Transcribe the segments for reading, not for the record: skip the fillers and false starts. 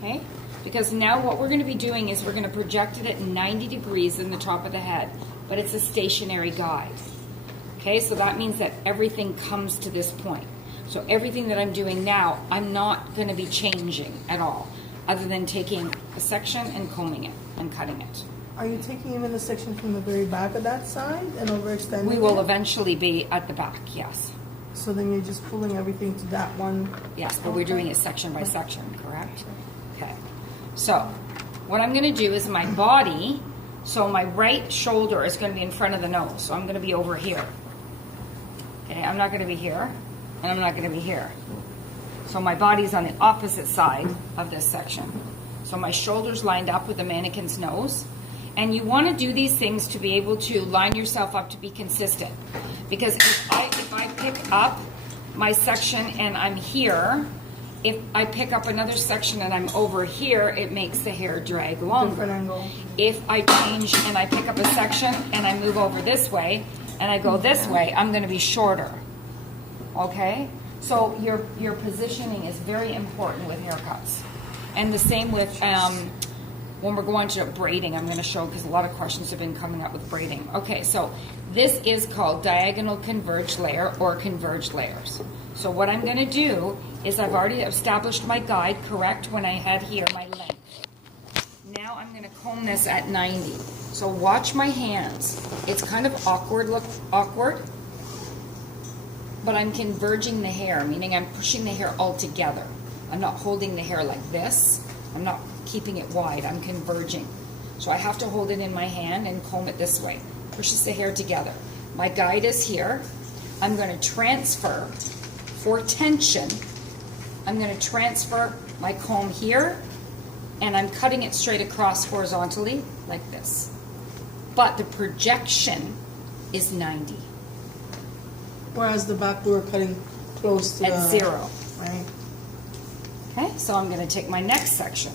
Okay? Because now what we're going to be doing is we're going to project it at 90 degrees in the top of the head, but it's a stationary guide. Okay, so that means that everything comes to this point. So everything that I'm doing now, I'm not going to be changing at all, other than taking a section and combing it and cutting it. Are you taking even the section from the very back of that side and overextending We will it? eventually be at the back, yes. So then you're just pulling everything to that one? Yes, but we're doing it section by section, correct? Okay. So what I'm going to do is my body, so my right shoulder is going to be in front of the nose. So I'm going to be over here. Okay, I'm not going to be here, and I'm not going to be here. So my body's on the opposite side of this section. So my shoulder's lined up with the mannequin's nose. And you want to do these things to be able to line yourself up to be consistent. Because if I pick up my section and I'm here, if I pick up another section and I'm over here, it makes the hair drag longer. Different angle. If I change and I pick up a section and I move over this way and I go this way, I'm going to be shorter. Okay? So your positioning is very important with haircuts. And the same with when we're going to braiding, I'm going to show, because a lot of questions have been coming up with braiding. Okay, so this is called diagonal converged layer or converged layers. So what I'm going to do is I've already established my guide, correct, when I had here my length. Now I'm going to comb this at 90. So watch my hands. It's kind of awkward, but I'm converging the hair, meaning I'm pushing the hair all together. I'm not holding the hair like this. I'm not keeping it wide. I'm converging. So I have to hold it in my hand and comb it this way. Pushes the hair together. My guide is here. I'm going to transfer for tension. I'm going to transfer my comb here, and I'm cutting it straight across horizontally like this. But the projection is 90. Whereas the back we were cutting close to At 0. Right. Okay, so I'm going to take my next section.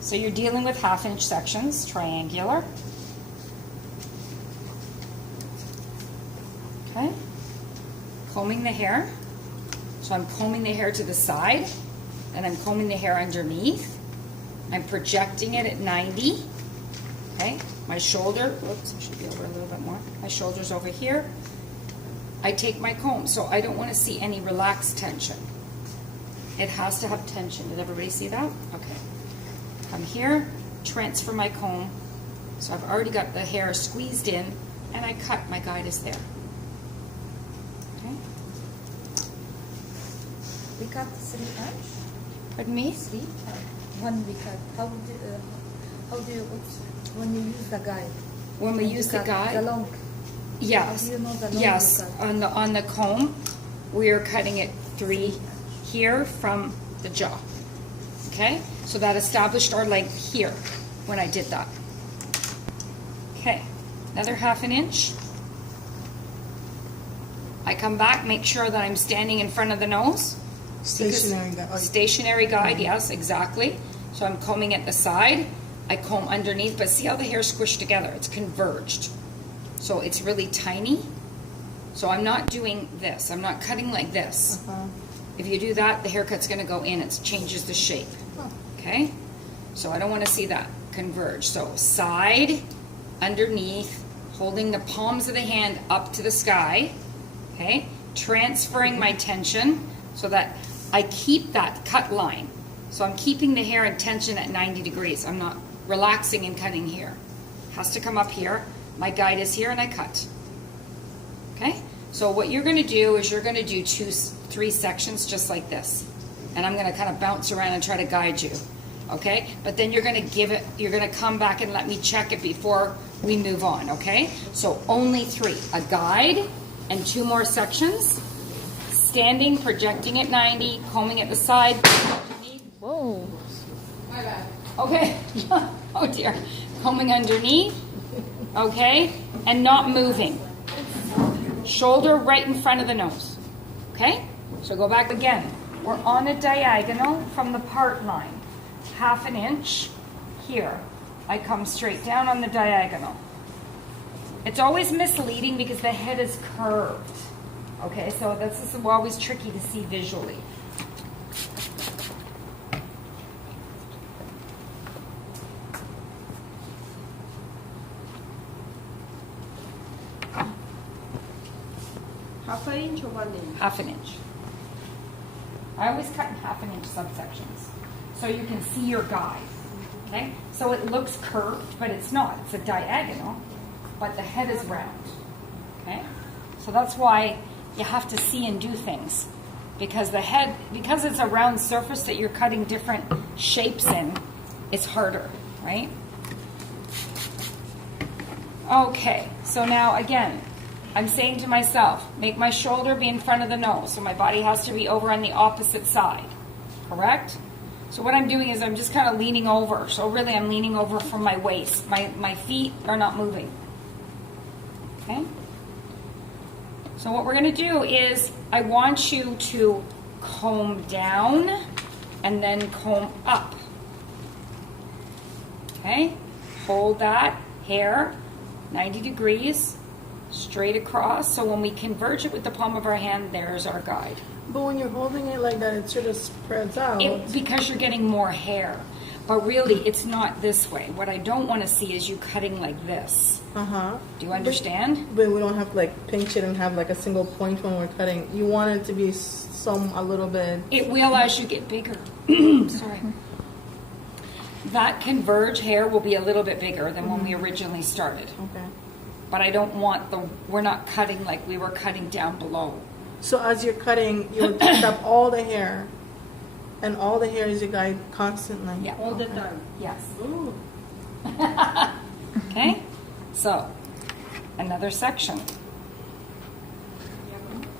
So you're dealing with 1/2 inch sections, triangular. Okay, combing the hair. So I'm combing the hair to the side, and I'm combing the hair underneath. I'm projecting it at 90. Okay, my shoulder, whoops, I should be over a little bit more. My shoulder's over here. I take my comb, so I don't want to see any relaxed tension. It has to have tension. Did everybody see that? Okay. Come here, transfer my comb. So I've already got the hair squeezed in, and I cut. My guide is there. Okay. We cut 3 inch. Pardon me? 3 when we cut. How do you when you use the guide? When we use the cut guide? the long. Yes. How do you know the long Yes. you cut? On the comb, we are cutting it 3 here from the jaw. Okay? So that established our length here when I did that. Okay. Another 1/2 inch. I come back, make sure that I'm standing in front of the nose. Stationary guide. Stationary guide, yes, exactly. So I'm combing at the side. I comb underneath, but see how the hair squished together? It's converged. So it's really tiny. So I'm not doing this. I'm not cutting like this. If you do that, the haircut's going to go in. It changes the shape. Okay? So I don't want to see that converge. So side, underneath, holding the palms of the hand up to the sky. Okay? Transferring my tension so that I keep that cut line. So I'm keeping the hair in tension at 90 degrees. I'm not relaxing and cutting here. Has to come up here. My guide is here and I cut. Okay? So what you're going to do is you're going to do 3 sections just like this. And I'm going to kind of bounce around and try to guide you. Okay? But then you're going to you're going to come back and let me check it before we move on. Okay? So only 3. A guide and 2 more sections. Standing, projecting at 90, combing at the side. Whoa. My bad. Okay. Oh dear. Combing underneath. Okay? And not moving. Shoulder right in front of the nose. Okay? So go back again. We're on a diagonal from the part line. 1/2 inch here. I come straight down on the diagonal. It's always misleading because the head is curved. Okay, so this is always tricky to see visually. an inch or 1 inch? half an inch. I always cut in half an inch subsections so you can see your guide. Okay? So it looks curved, but it's not. It's a diagonal, but the head is round. Okay? So that's why you have to see and do things. Because the head, because it's a round surface that you're cutting different shapes in, it's harder, right? Okay, so now again, I'm saying to myself, make my shoulder be in front of the nose, so my body has to be over on the opposite side, correct? So what I'm doing is I'm just kind of leaning over. So really I'm leaning over from my waist. My feet are not moving. Okay? So what we're going to do is I want you to comb down and then comb up. Okay? Hold that hair 90 degrees straight across. So when we converge it with the palm of our hand, there's our guide. But when you're holding it like that, it sort of spreads out. Because you're getting more hair. But really, it's not this way. What I don't want to see is you cutting like this. Uh-huh. Do you understand? But we don't have to like pinch it and have like a single point when we're cutting. You want it to be a little bit. It will as you get bigger. Sorry. That converge hair will be a little bit bigger than when we originally started. Okay. But I don't want we're not cutting like we were cutting down below. So as you're cutting, you would pick up all the hair. And all the hair is your guide constantly. Yeah. All the time? Yes. Ooh. Okay? So, another section.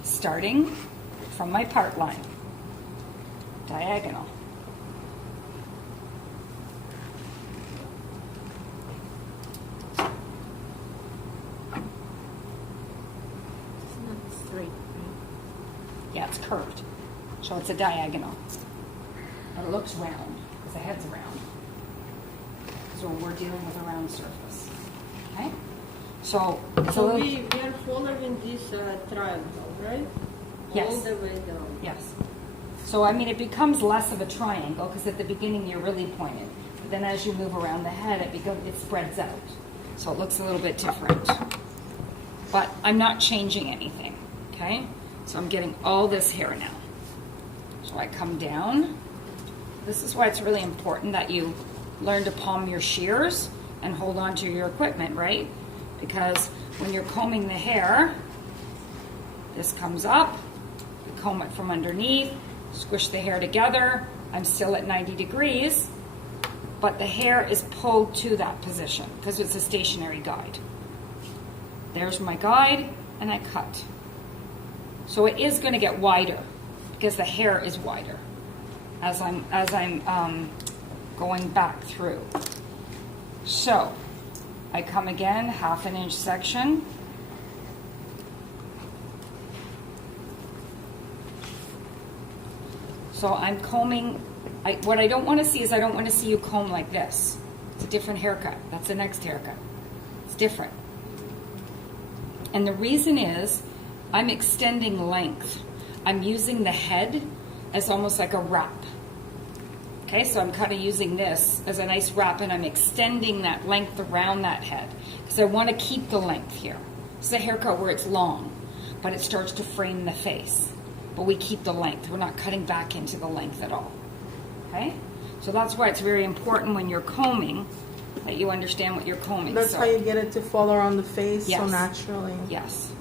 Starting from my part line. Diagonal. It's not straight, right? Yeah, it's curved. So it's a diagonal. But it looks round, because the head's round. So we're dealing with a round surface. Okay? So it's a So little... we are following this triangle, right? Yes. All the way down. Yes. So, I mean, it becomes less of a triangle, because at the beginning you're really pointed. But then as you move around the head, it spreads out. So it looks a little bit different. But I'm not changing anything. Okay? So I'm getting all this hair now. So I come down. This is why it's really important that you learn to palm your shears and hold on to your equipment, right? Because when you're combing the hair, this comes up, you comb it from underneath, squish the hair together. I'm still at 90 degrees, but the hair is pulled to that position because it's a stationary guide. There's my guide, and I cut. So it is going to get wider because the hair is wider as I'm going back through. So I come again, half an inch section. So I'm combing. What I don't want to see is I don't want to see you comb like this. It's a different haircut. That's the next haircut. It's different. And the reason is I'm extending length. I'm using the head as almost like a wrap. Okay, so I'm kind of using this as a nice wrap, and I'm extending that length around that head because I want to keep the length here. It's a haircut where it's long, but it starts to frame the face. But we keep the length. We're not cutting back into the length at all. Okay? So that's why it's very important when you're combing that you understand what you're combing. That's so, how you get it to fall around the face so Yes. naturally. Yes.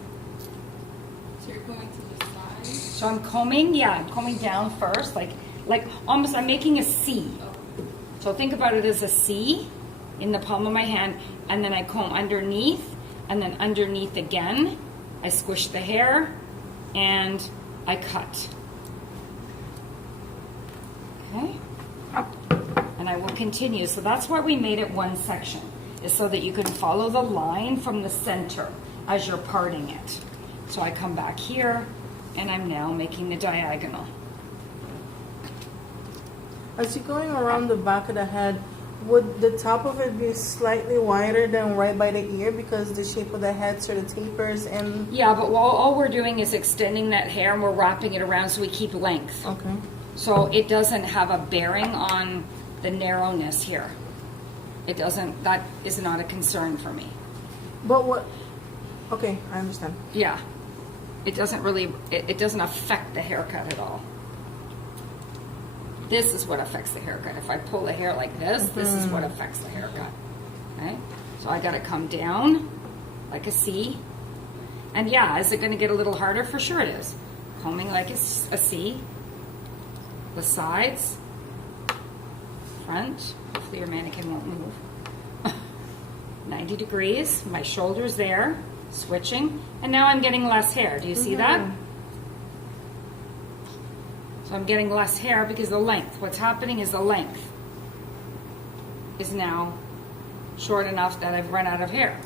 So you're going to the side? So I'm combing, I'm combing down first, like almost I'm making a C. So think about it as a C in the palm of my hand, and then I comb underneath, and then underneath again. I squish the hair, and I cut. Okay? And I will continue. So that's why we made it one section, is so that you can follow the line from the center as you're parting it. So I come back here, and I'm now making the diagonal. As you're going around the back of the head, would the top of it be slightly wider than right by the ear because the shape of the head sort of tapers and... Yeah, but all we're doing is extending that hair, and we're wrapping it around so we keep length. Okay. So it doesn't have a bearing on the narrowness here. It doesn't, that is not a concern for me. But what... Okay, I understand. Yeah. it doesn't really, it doesn't affect the haircut at all. This is what affects the haircut. If I pull the hair like this, this is what affects the haircut. Okay? So I gotta come down like a C. And yeah, is it gonna get a little harder? For sure it is. Combing like a C. The sides, front. Hopefully your mannequin won't move. 90 degrees, my shoulder's there, switching. And now I'm getting less hair. Do you see that? So I'm getting less hair because the length, what's happening is the length is now short enough that I've run out of hair.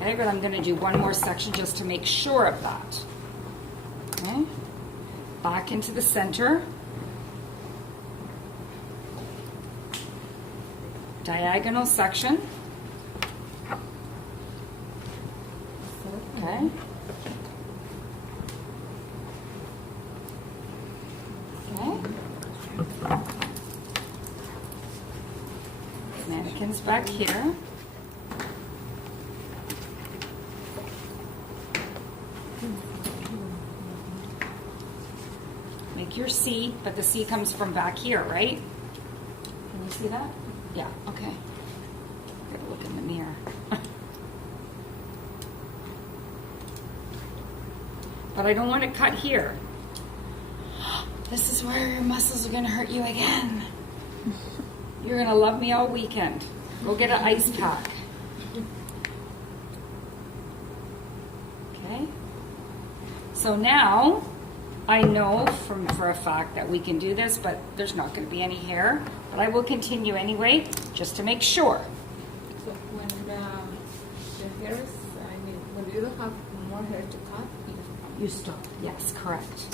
Okay, but I'm gonna do one more section just to make sure of that. Okay, back into the center. Diagonal section. Okay. Okay. Mannequin's back here. Make your C, but the C comes from back here, right? Can you see that? Yeah, okay. Gotta look in the mirror. But I don't want to cut here. This is where your muscles are gonna hurt you again. You're gonna love me all weekend. Go get an ice pack. Okay? So now, I know for a fact that we can do this, but there's not gonna be any hair. But I will continue anyway, just to make sure. So when the hair is, I mean, when you don't have more hair to cut, you stop. You stop. Yes, correct.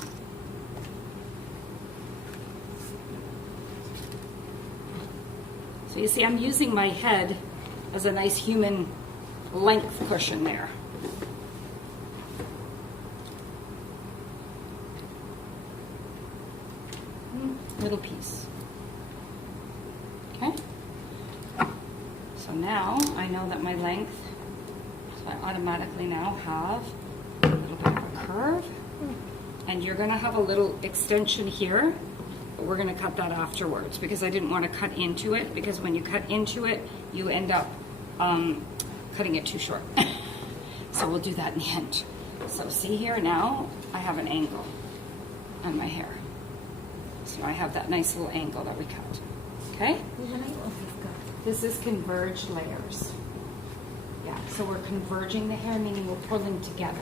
So you see, I'm using my head as a nice human length cushion there. Little piece. Okay? So now I know that my length, so I automatically now have a little bit of a curve. And you're gonna have a little extension here, but we're gonna cut that afterwards because I didn't want to cut into it, because when you cut into it, you end up cutting it too short. So we'll do that in the end. So see here now, I have an angle on my hair. So I have that nice little angle that we cut. Okay? This is converged layers. Yeah, so we're converging the hair, meaning we're pulling together.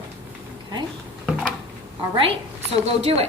Okay? All right, so go do it.